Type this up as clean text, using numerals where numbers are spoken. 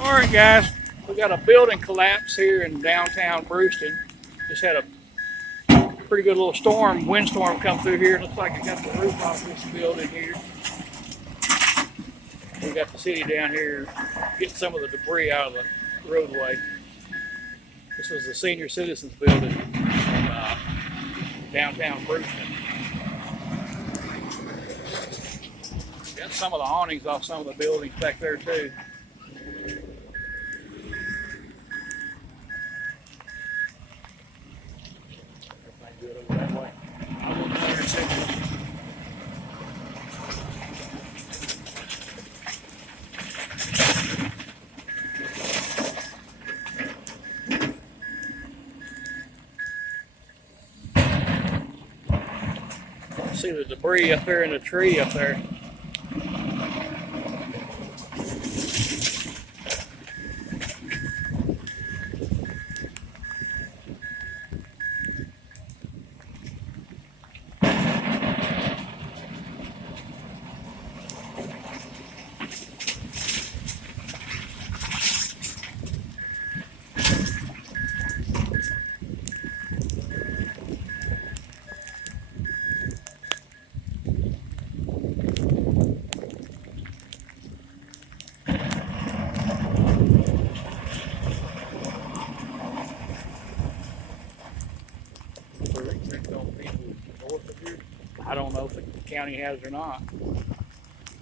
All right, guys, we got a building collapse here in downtown Bruceton. Just had a pretty good little windstorm come through here. Looks like it got the roof off this building here. We got the city down here getting some of the debris out of the roadway. This was the senior citizens building in downtown Bruceton. Got some of the awnings off some of the buildings back there too. Good over that way. I'll look over and see. See the debris up there in the tree up there. I don't know if the county has or not.